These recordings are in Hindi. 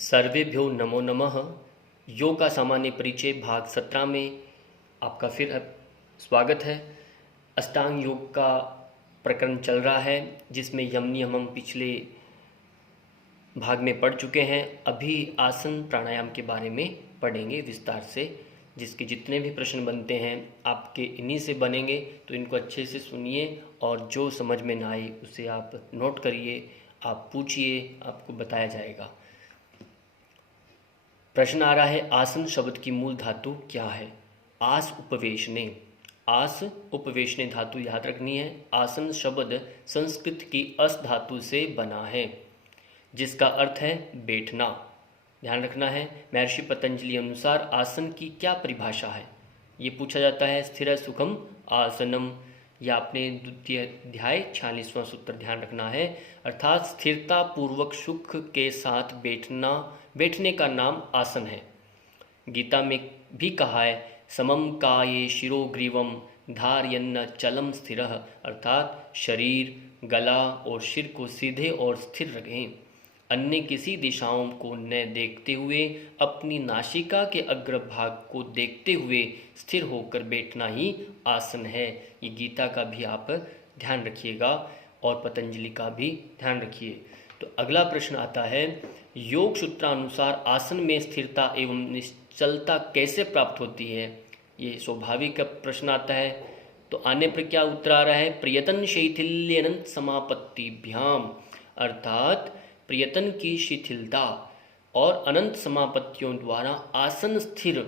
सर्वेभ्यो नमो नमः। योग का सामान्य परिचय भाग 17 में आपका फिर स्वागत है। अष्टांग योग का प्रकरण चल रहा है जिसमें यम नियम हम पिछले भाग में पढ़ चुके हैं। अभी आसन प्राणायाम के बारे में पढ़ेंगे विस्तार से, जिसके जितने भी प्रश्न बनते हैं आपके इन्हीं से बनेंगे, तो इनको अच्छे से सुनिए और जो समझ में ना आए उसे आप नोट करिए, आप पूछिए, आपको बताया जाएगा। प्रश्न आ रहा है, आसन शब्द की मूल धातु क्या है? आस उपवेशने। आस उपवेशने धातु याद रखनी है। आसन शब्द संस्कृत की अस धातु से बना है जिसका अर्थ है बैठना। ध्यान रखना है। महर्षि पतंजलि अनुसार आसन की क्या परिभाषा है? ये पूछा जाता है। स्थिर सुखम आसनम, या अपने द्वितीय अध्याय 46वां सूत्र ध्यान रखना है। अर्थात स्थिरता पूर्वक सुख के साथ बैठने का नाम आसन है। गीता में भी कहा है, समम काये शिरो ग्रीवम धारयन्न चलम स्थिर, अर्थात शरीर, गला और सिर को सीधे और स्थिर रखें, अन्य किसी दिशाओं को न देखते हुए अपनी नासिका के अग्रभाग को देखते हुए स्थिर होकर बैठना ही आसन है। ये गीता का भी आप ध्यान रखिएगा और पतंजलि का भी ध्यान रखिए। तो अगला प्रश्न आता है, योग सूत्रानुसार आसन में स्थिरता एवं निश्चलता कैसे प्राप्त होती है? ये स्वाभाविक प्रश्न आता है। तो आने पर क्या उत्तर आ रहा है? प्रयतन शैथिल्य अनंत समापत्तिभ्याम, अर्थात प्रयतन की शिथिलता और अनंत समापत्तियों द्वारा आसन स्थिर।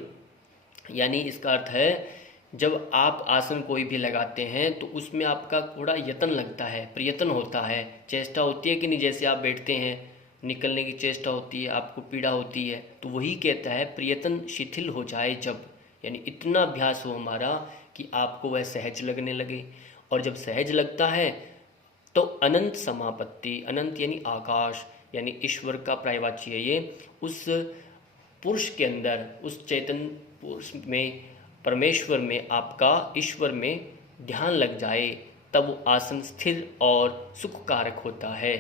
यानी इसका अर्थ है, जब आप आसन कोई भी लगाते हैं तो उसमें आपका थोड़ा यत्न लगता है, प्रयत्न होता है, चेष्टा होती है कि नहीं। जैसे आप बैठते हैं, निकलने की चेष्टा होती है, आपको पीड़ा होती है, तो वही कहता है प्रयत्न शिथिल हो जाए जब, यानी इतना अभ्यास हो हमारा कि आपको वह सहज लगने लगे। और जब सहज लगता है तो अनंत समापत्ति, अनंत यानी आकाश, यानी ईश्वर का पर्यायवाची है ये, उस पुरुष के अंदर, उस चैतन्य पुरुष में, परमेश्वर में, आपका ईश्वर में ध्यान लग जाए, तब वो आसन स्थिर और सुखकारक होता है।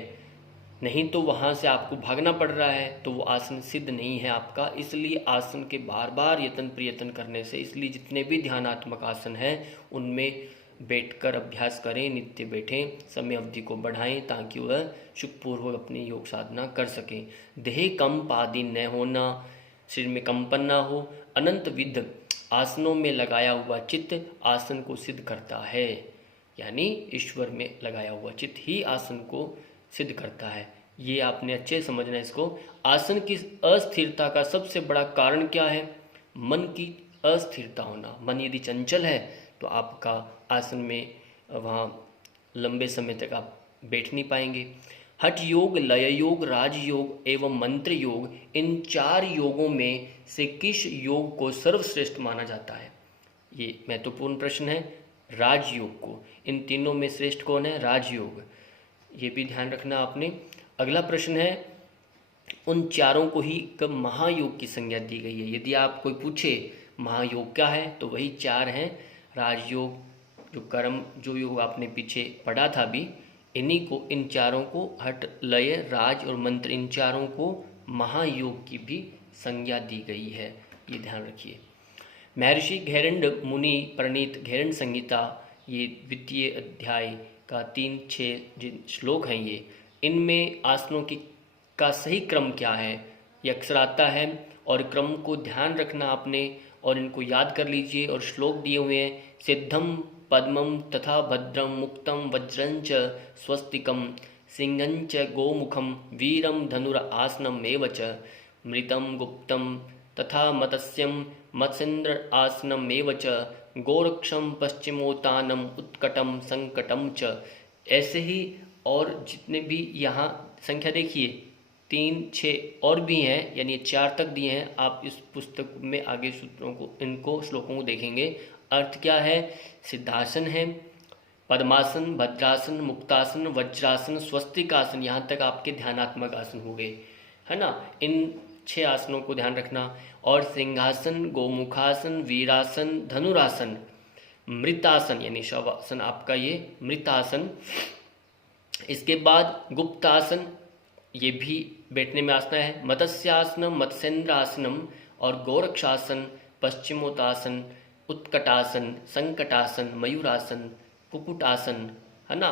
नहीं तो वहाँ से आपको भागना पड़ रहा है तो वो आसन सिद्ध नहीं है आपका। इसलिए आसन के बार बार यत्न प्रयत्न करने से, इसलिए जितने भी ध्यानात्मक आसन हैं उनमें बैठकर अभ्यास करें, नित्य बैठें, समय अवधि को बढ़ाएं ताकि वह सुखपूर्वक अपनी योग साधना कर सकें। देह कंप आदि न होना, शरीर में कंपन ना हो। अनंत विध आसनों में लगाया हुआ चित्त आसन को सिद्ध करता है, यानी ईश्वर में लगाया हुआ चित्त ही आसन को सिद्ध करता है। ये आपने अच्छे समझना है इसको। आसन की अस्थिरता का सबसे बड़ा कारण क्या है? मन की अस्थिरता होना। मन यदि चंचल है तो आपका आसन में वहाँ लंबे समय तक आप बैठ नहीं पाएंगे। हठ योग, लय योग, राजयोग एवं मंत्र योग, इन 4 योगों में से किस योग को सर्वश्रेष्ठ माना जाता है? ये महत्वपूर्ण प्रश्न है। राजयोग को, इन तीनों में श्रेष्ठ कौन है? राजयोग। ये भी ध्यान रखना आपने। अगला प्रश्न है, उन चारों को ही कब महायोग की संज्ञा दी गई है? यदि आप कोई पूछे महायोग क्या है तो वही 4 हैं। राजयोग, जो कर्म, जो योग आपने पीछे पढ़ा था भी, इन्हीं को, इन चारों को, हठ, लय, राज और मंत्र, इन चारों को महायोग की भी संज्ञा दी गई है। ये ध्यान रखिए। महर्षि घेरंड मुनि प्रणीत घेरंड संहिता, ये द्वितीय अध्याय का 3-6 जिन श्लोक हैं ये, इनमें आसनों की का सही क्रम क्या है ये अक्सर आता है, और क्रम को ध्यान रखना आपने और इनको याद कर लीजिए। और श्लोक दिए हुए हैं, सिद्धम पद्मम तथा भद्रम मुक्तम वज्रंच स्वस्तिकम सिंहंच गोमुखम वीरम धनुर आसनम एवच मृतम गुप्तम तथा मतस्यम मत्स्येन्द्र आसनम एवच गोरक्षम पश्चिमोत्तानम उत्कटम संकटम च। ऐसे ही और जितने भी यहाँ संख्या देखिए 3, 6 और भी हैं, यानी 4 तक दिए हैं। आप इस पुस्तक में आगे सूत्रों को, इनको श्लोकों को देखेंगे। अर्थ क्या है? सिद्धासन है, पद्मासन, भद्रासन, मुक्तासन, वज्रासन, स्वस्तिकासन, यहाँ तक आपके ध्यानात्मक आसन हो गए, है ना। इन 6 आसनों को ध्यान रखना। और सिंहासन, गोमुखासन, वीरासन, धनुरासन, मृतासन यानी शवासन, आपका ये मृतासन। इसके बाद गुप्तासन, ये भी बैठने में आसन है। मत्स्यासनम, मत्स्येंद्रासनम और गोरक्षासन, पश्चिमोत्तासन, उत्कटासन, संकटासन, मयूरासन, कुकुटासन, है ना,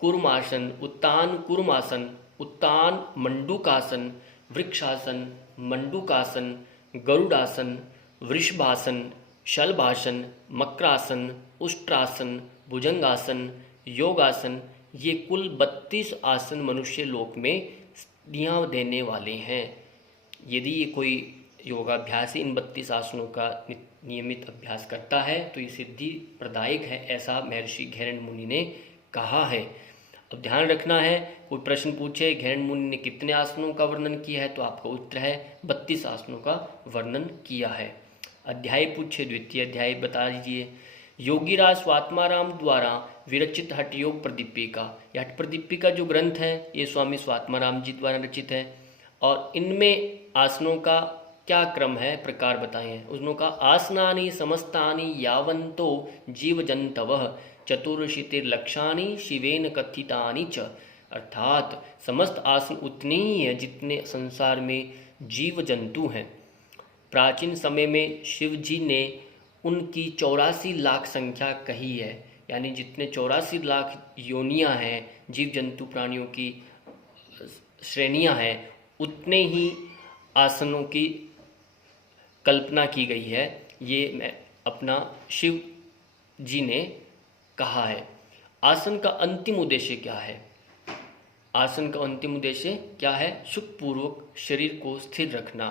कूर्मासन, उत्तान कूर्मासन, उत्तान मंडूकासन, वृक्षासन, मंडूकासन, गरुड़ासन, वृषभासन, शलभासन, मकरासन, उष्ट्रासन, भुजंगासन, योगासन, ये कुल 32 आसन मनुष्य लोक में सिद्धियाँ देने वाले हैं। यदि ये कोई योगाभ्यासी इन 32 आसनों का नियमित अभ्यास करता है तो ये सिद्धि प्रदायक है, ऐसा महर्षि घेरंड मुनि ने कहा है। अब ध्यान रखना है, कोई प्रश्न पूछे घेरंड मुनि ने कितने आसनों का वर्णन किया है, तो आपका उत्तर है 32 आसनों का वर्णन किया है। अध्याय पूछे, द्वितीय अध्याय बता दीजिए। योगीराज स्वात्माराम द्वारा विरचित हठ योग प्रदीपिका, यह हठ प्रदीपिका जो ग्रंथ है ये स्वामी स्वात्माराम जी द्वारा रचित है। और इनमें आसनों का क्या क्रम है, प्रकार बताए हैं। उसनों का आसनानि समस्तानि यावंतो जीव जंतवः चतुर्शीतिर्लक्षानि शिवेन कथितानि च, अर्थात समस्त आसन उतने ही हैं जितने संसार में जीव जंतु हैं। प्राचीन समय में शिव जी ने उनकी 84 लाख संख्या कही है, यानी जितने 84 लाख योनियां हैं, जीव जंतु प्राणियों की श्रेणियां हैं, उतने ही आसनों की कल्पना की गई है। ये मैं अपना शिव जी ने कहा है। आसन का अंतिम उद्देश्य क्या है? आसन का अंतिम उद्देश्य क्या है? सुखपूर्वक शरीर को स्थिर रखना।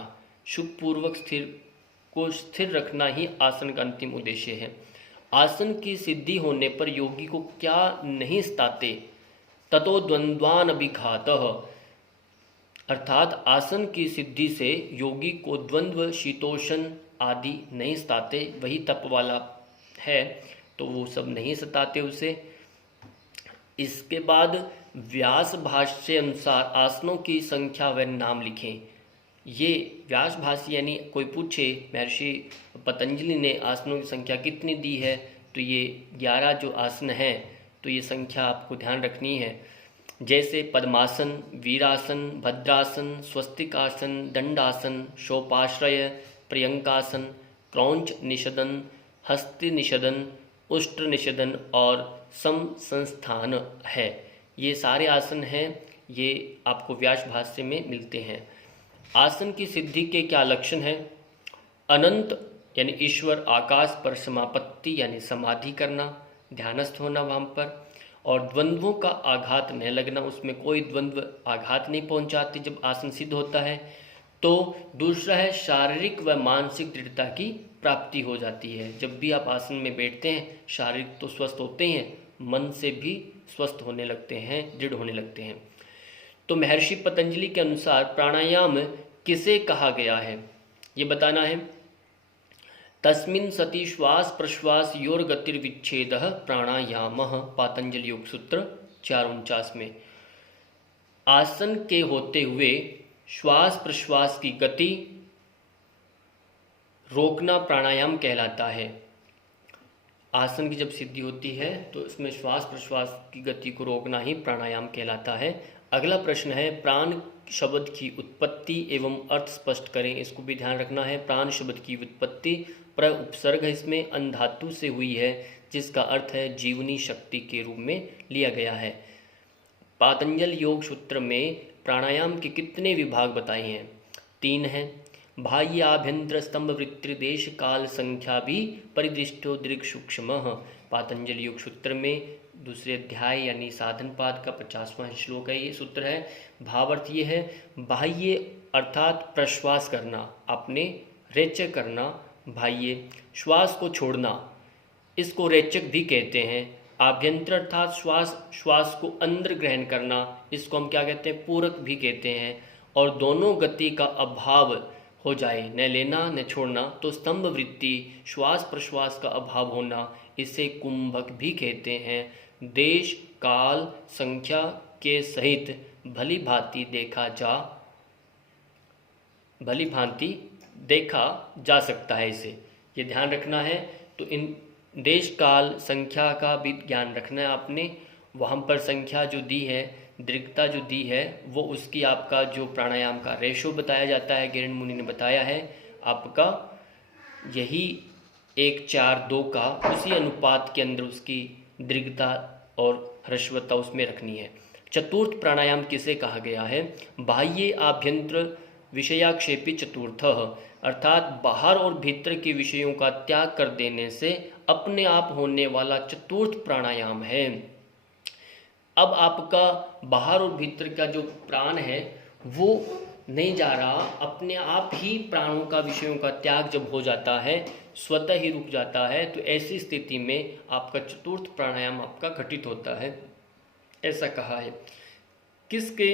सुखपूर्वक स्थिर रखना ही आसन का अंतिम उद्देश्य है। आसन की सिद्धि होने पर योगी को क्या नहीं सताते? ततो द्वंद्वान अभिघातः, अर्थात आसन की सिद्धि से योगी को द्वंद्व, शीतोषण आदि नहीं सताते। वही तप वाला है तो वो सब नहीं सताते उसे। इसके बाद व्यास भाष्य अनुसार आसनों की संख्या व नाम लिखें। ये व्यास भाष्य यानी कोई पूछे महर्षि पतंजलि ने आसनों की संख्या कितनी दी है, तो ये 11 जो आसन हैं, तो ये संख्या आपको ध्यान रखनी है। जैसे पद्मासन, वीरासन, भद्रासन, स्वस्तिकासन, दंडासन, शोपाश्रय, प्रियंकासन, क्रौंच निषदन, हस्ति निषदन, उष्ट्र निषदन और सम संस्थान है। ये सारे आसन हैं, ये आपको व्यास भाष्य में मिलते हैं। आसन की सिद्धि के क्या लक्षण हैं? अनंत यानी ईश्वर आकाश पर समापत्ति यानी समाधि करना, ध्यानस्थ होना वहाँ पर, और द्वंद्वों का आघात न लगना, उसमें कोई द्वंद्व आघात नहीं पहुँचाते जब आसन सिद्ध होता है। तो दूसरा है शारीरिक व मानसिक दृढ़ता की प्राप्ति हो जाती है। जब भी आप आसन में बैठते हैं, शारीरिक तो स्वस्थ होते हैं, मन से भी स्वस्थ होने लगते हैं, दृढ़ होने लगते हैं। तो महर्षि पतंजलि के अनुसार प्राणायाम किसे कहा गया है ये बताना है। तस्मिन् सति श्वास प्रश्वास योर गतिर्विच्छेदः प्राणायामः, पातंजलि योग सूत्र 449 में। आसन के होते हुए श्वास प्रश्वास की गति रोकना प्राणायाम कहलाता है। आसन की जब सिद्धि होती है तो इसमें श्वास प्रश्वास की गति को रोकना ही प्राणायाम कहलाता है। अगला प्रश्न है, प्राण शब्द की उत्पत्ति एवं अर्थ स्पष्ट करें। इसको भी ध्यान रखना है। प्राण शब्द की उत्पत्ति प्र उपसर्ग है, इसमें अन धातु से हुई है, जिसका अर्थ है जीवनी शक्ति के रूप में लिया गया है। पातंजल योग सूत्र में प्राणायाम के कितने विभाग बताए हैं? 3 हैं। बाह्य आभ्यंतर स्तंभ वृत्ति देश काल संख्या भी परिदृष्टो दीर्घ सूक्ष्म। पातंजल योग सूत्र में दूसरे अध्याय यानी साधनपाद का 50वां श्लोक है, ये सूत्र है। भावार्थ ये है, बाह्य अर्थात प्रश्वास करना, अपने रेचक करना, बाह्य श्वास को छोड़ना, इसको रेचक भी कहते हैं। आभ्यंतर अर्थात श्वास को अंदर ग्रहण करना, इसको हम क्या कहते हैं? पूरक भी कहते हैं। और दोनों गति का अभाव हो जाए, न लेना न छोड़ना, तो स्तंभ वृत्ति श्वास प्रश्वास का अभाव होना, इसे कुंभक भी कहते हैं। देश काल संख्या के सहित भली भांति देखा जा सकता है इसे, ये ध्यान रखना है। तो इन देश काल संख्या का भी ज्ञान रखना है आपने। वहाँ पर संख्या जो दी है दीर्घता जो दी है वो उसकी आपका जो प्राणायाम का रेशो बताया जाता है, गिरण मुनि ने बताया है आपका यही 1:4:2 का, उसी अनुपात के अंदर उसकी दीर्घता और ह्रस्वता उसमें रखनी है। चतुर्थ प्राणायाम किसे कहा गया है? बाह्य आभ्यंतर विषयाक्षेपी चतुर्थ, अर्थात बाहर और भीतर के विषयों का त्याग कर देने से अपने आप होने वाला चतुर्थ प्राणायाम है। अब आपका बाहर और भीतर का जो प्राण है वो नहीं जा रहा, अपने आप ही प्राणों का विषयों का त्याग जब हो जाता है, स्वतः ही रुक जाता है, तो ऐसी स्थिति में आपका चतुर्थ प्राणायाम आपका घटित होता है, ऐसा कहा है। किसके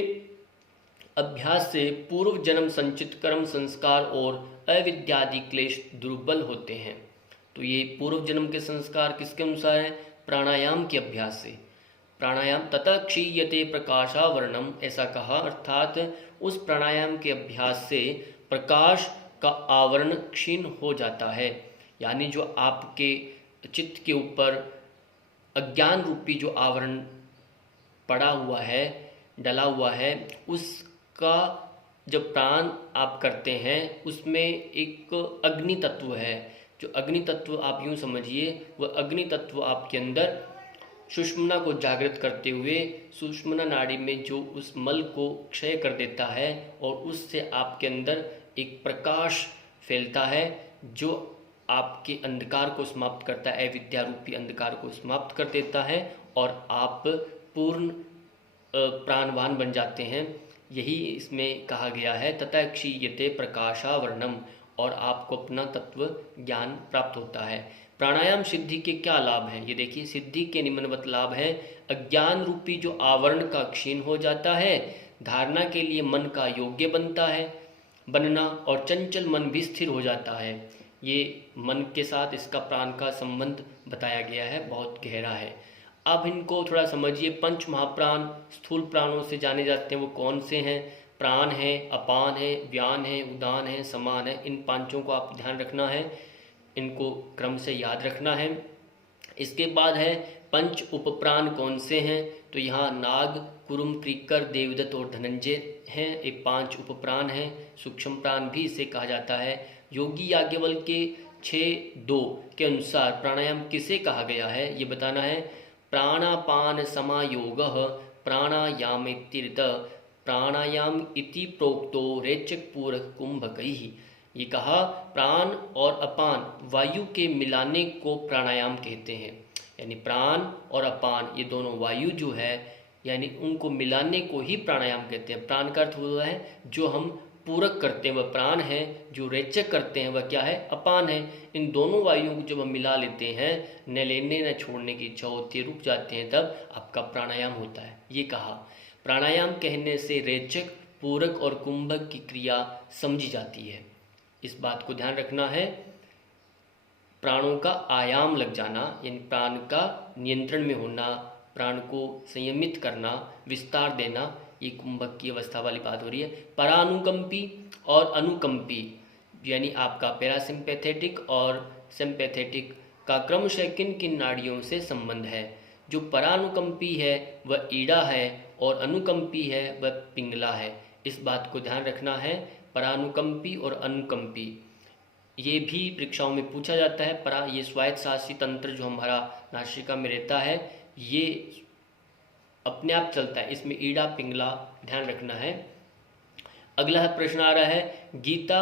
अभ्यास से पूर्व जन्म संचित कर्म संस्कार और अविद्यादि क्लेश दुर्बल होते हैं? तो ये पूर्व जन्म के संस्कार किसके अनुसार है? प्राणायाम के अभ्यास से। प्राणायाम ततः क्षीयते प्रकाशावरणम, ऐसा कहा, अर्थात उस प्राणायाम के अभ्यास से प्रकाश का आवरण क्षीण हो जाता है, यानी जो आपके चित्त के ऊपर अज्ञान रूपी जो आवरण पड़ा हुआ है, डला हुआ है, उसका जब प्राण आप करते हैं उसमें एक अग्नि तत्व है। जो अग्नि तत्व आप यूँ समझिए, वह अग्नि तत्व आपके अंदर सुषुम्ना को जागृत करते हुए सुषुम्ना नाड़ी में जो उस मल को क्षय कर देता है और उससे आपके अंदर एक प्रकाश फैलता है जो आपके अंधकार को समाप्त करता है, अविद्या रूपी अंधकार को समाप्त कर देता है और आप पूर्ण प्राणवान बन जाते हैं। यही इसमें कहा गया है, तथा क्षीयते प्रकाशावरणम, और आपको अपना तत्व ज्ञान प्राप्त होता है। प्राणायाम सिद्धि के क्या लाभ हैं? ये देखिए, सिद्धि के निम्नवत लाभ हैं। अज्ञान रूपी जो आवरण का क्षीण हो जाता है, धारणा के लिए मन का योग्य बनना, और चंचल मन भी स्थिर हो जाता है। ये मन के साथ इसका प्राण का संबंध बताया गया है, बहुत गहरा है। अब इनको थोड़ा समझिए। पंच महाप्राण स्थूल प्राणों से जाने जाते हैं, वो कौन से हैं? प्राण है, अपान है, व्यान है, उदान है, समान है। इन पांचों को आप ध्यान रखना है, इनको क्रम से याद रखना है। इसके बाद है पंच उपप्राण कौन से हैं? तो यहाँ नाग, कुरुम, क्रीकर, देवदत्त और धनंजय हैं, ये 5 उपप्राण हैं। सूक्ष्म प्राण भी इसे कहा जाता है। योगी याज्ञवल्क्य के 6:2 के अनुसार प्राणायाम किसे कहा गया है, ये बताना है। प्राणापान समायोगः प्राणायामेत्तीर्थ प्राणायाम इति प्रोक्तो रेचक पूरक कुंभकैः। ये कहा, प्राण और अपान वायु के मिलाने को प्राणायाम कहते हैं। यानी प्राण और अपान ये दोनों वायु जो है, यानी उनको मिलाने को ही प्राणायाम कहते हैं। प्राण का अर्थ हुआ है जो हम पूरक करते हैं वह प्राण है, जो रेचक करते हैं वह क्या है? अपान है। इन दोनों वायुओं को जब हम मिला लेते हैं, न लेने न छोड़ने की इच्छा होती है, रुक जाते हैं, तब आपका प्राणायाम होता है। ये कहा, प्राणायाम कहने से रेचक, पूरक और कुंभक की क्रिया समझी जाती है। इस बात को ध्यान रखना है। प्राणों का आयाम लग जाना, यानी प्राण का नियंत्रण में होना, प्राण को संयमित करना, विस्तार देना, ये कुंभक की अवस्था वाली बात हो रही है। परानुकंपी और अनुकंपी, यानी आपका पैरासिम्पैथेटिक और सिम्पैथेटिक का क्रमशः किन किन नाड़ियों से संबंध है? जो परानुकंपी है वह ईड़ा है और अनुकंपी है वह पिंगला है। इस बात को ध्यान रखना है। परानुकंपी और अनुकंपी ये भी परीक्षाओं में पूछा जाता है। ये स्वायत्त शासी तंत्र जो हमारा नासिका में रहता है, ये अपने आप चलता है, इसमें ईड़ा पिंगला ध्यान रखना है। अगला प्रश्न आ रहा है, गीता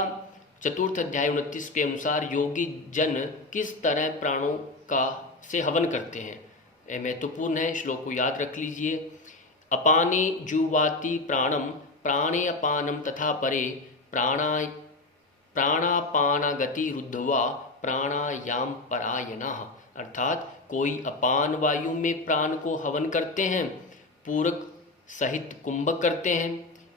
4th अध्याय 29 के अनुसार योगी जन किस तरह प्राणों का से हवन करते हैं? यह महत्वपूर्ण है, श्लोक को याद रख लीजिए। अपाने जुवाति प्राणम प्राणे अपानम तथा परे प्राणापानागति रुद्धवा प्राणायाम परायणाः। अर्थात कोई अपान वायु में प्राण को हवन करते हैं, पूरक सहित कुंभक करते हैं।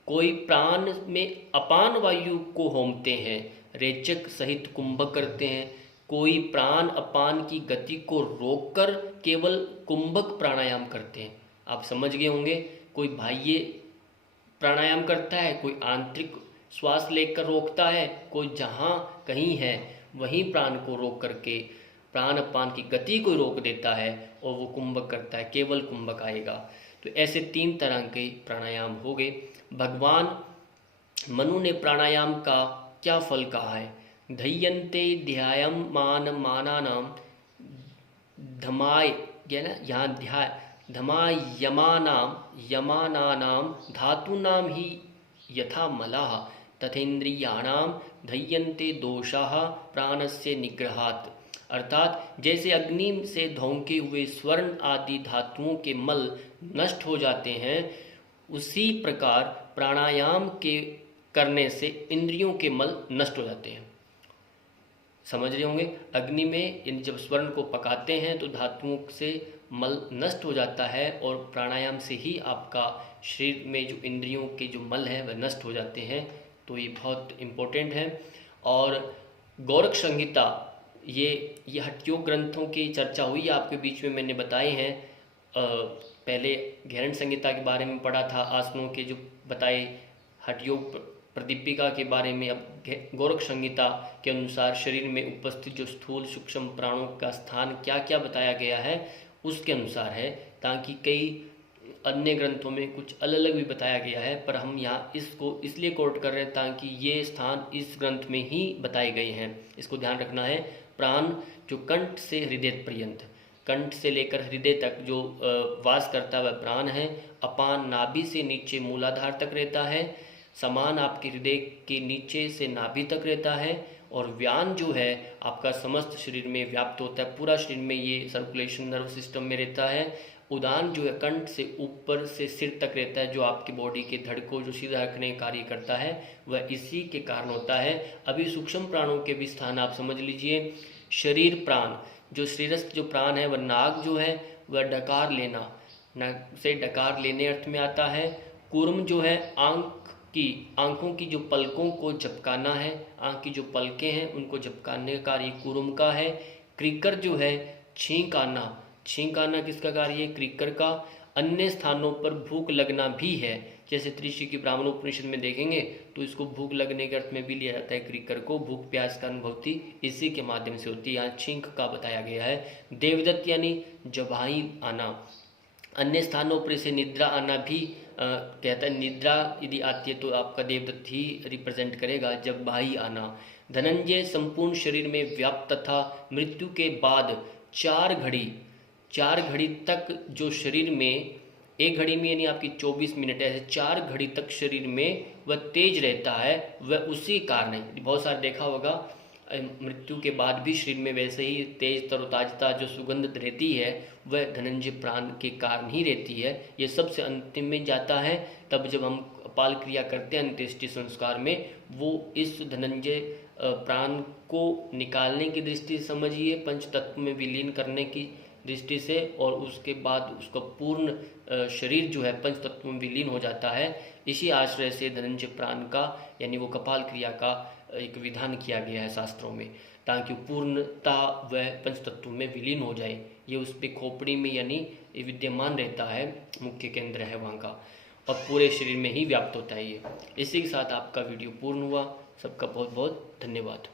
कोई प्राण में अपान वायु को होमते हैं, रेचक सहित कुंभक करते हैं। कोई प्राण अपान की गति को रोककर केवल कुंभक प्राणायाम करते हैं। आप समझ गए होंगे, कोई बाह्य प्राणायाम करता है, कोई आंतरिक श्वास लेकर रोकता है, कोई जहाँ कहीं है वहीं प्राण को रोक करके प्राण अपान की गति को रोक देता है और वो कुंभक करता है, केवल कुंभक आएगा। तो ऐसे 3 तरह के प्राणायाम हो गए। भगवान मनु ने प्राणायाम का क्या फल कहा है? धैयन्ते ध्यायमान मानानाम धमाय, ये ना यहाँ ध्याय, धमायमानाम यमानानाम धातूनाम ही यथा मलाः तथेन्द्रियाणाम धैयन्ते दोषाः प्राणस्य निग्रहात्। अर्थात जैसे अग्नि से धोंके हुए स्वर्ण आदि धातुओं के मल नष्ट हो जाते हैं, उसी प्रकार प्राणायाम के करने से इंद्रियों के मल नष्ट हो जाते हैं। समझ रहे होंगे, अग्नि में जब स्वर्ण को पकाते हैं तो धातुओं से मल नष्ट हो जाता है, और प्राणायाम से ही आपका शरीर में जो इंद्रियों के जो मल है वह नष्ट हो जाते हैं। तो ये बहुत इम्पोर्टेंट है। और गोरख संहिता, ये हठयोग ग्रंथों की चर्चा हुई आपके बीच में, मैंने बताए हैं। पहले घेरण संहिता के बारे में पढ़ा था, आसनों के जो बताए, हठयोग प्रदीपिका के बारे में। अब गोरख संहिता के अनुसार शरीर में उपस्थित जो स्थूल सूक्ष्म प्राणों का स्थान क्या क्या बताया गया है उसके अनुसार है, ताकि कई अन्य ग्रंथों में कुछ अलग अलग भी बताया गया है, पर हम यहाँ इसको इसलिए कोट कर रहे हैं ताकि ये स्थान इस ग्रंथ में ही बताए गए हैं। इसको ध्यान रखना है। प्राण जो कंठ से हृदय पर्यंत, कंठ से लेकर हृदय तक जो वास करता है वह प्राण है। अपान नाभि से नीचे मूलाधार तक रहता है। समान आपके हृदय के नीचे से नाभि तक रहता है। और व्यान जो है आपका समस्त शरीर में व्याप्त होता है, पूरा शरीर में ये सर्कुलेशन नर्व सिस्टम में रहता है। उदान जो है कंठ से ऊपर से सिर तक रहता है, जो आपकी बॉडी के धड़ को जो सीधा रखने का कार्य करता है वह इसी के कारण होता है। अभी सूक्ष्म प्राणों के भी स्थान आप समझ लीजिए। शरीर प्राण, जो शरीरस्थ जो प्राण है वह नाग जो है वह डकार लेना, नाक से डकार लेने अर्थ में आता है। कूर्म जो है आंखों की जो पलकों को झपकाना है, आंख की जो पलकें हैं उनको झपकाने का कार्य कूर्म का है। क्रीकर जो है छींक आना, छींक आना किसका कार्य है? क्रीकर का। अन्य स्थानों पर भूख लगना भी है, जैसे त्रिशिकी ब्राह्मण उपनिषद में देखेंगे तो इसको भूख लगने के अर्थ में भी लिया जाता है। क्रीकर को भूख प्यास का अनुभूति इसी के माध्यम से होती है, यहाँ छींक का बताया गया है। देवदत्त यानी जबाई आना। अन्य स्थानों पर इसे निद्रा आना भी कहता है। निद्रा यदि आती है तो आपका देवदत्त ही रिप्रेजेंट करेगा, जब बाही आना। धनंजय संपूर्ण शरीर में व्याप्त तथा मृत्यु के बाद 4 घड़ी तक जो शरीर में, 1 घड़ी में यानी आपकी 24 मिनट है, 4 घड़ी तक शरीर में वह तेज रहता है, वह उसी कारण है। बहुत सारे देखा होगा मृत्यु के बाद भी शरीर में वैसे ही तेज तरोताजता जो सुगंध रहती है वह धनंजय प्राण के कारण ही रहती है। ये सबसे अंतिम में जाता है, तब जब हम कपाल क्रिया करते हैं अंत्येष्टि संस्कार में, वो इस धनंजय प्राण को निकालने की दृष्टि से समझिए, पंच तत्व में विलीन करने की दृष्टि से, और उसके बाद उसका पूर्ण शरीर जो है पंच तत्व में विलीन हो जाता है। इसी आश्रय से धनंजय प्राण का यानी वो कपाल क्रिया का एक विधान किया गया है शास्त्रों में, ताकि पूर्णता वह पंच तत्व में विलीन हो जाए। ये उस पर खोपड़ी में यानी विद्यमान रहता है, मुख्य केंद्र है वहाँ का, और पूरे शरीर में ही व्याप्त होता है ये। इसी के साथ आपका वीडियो पूर्ण हुआ। सबका बहुत बहुत धन्यवाद।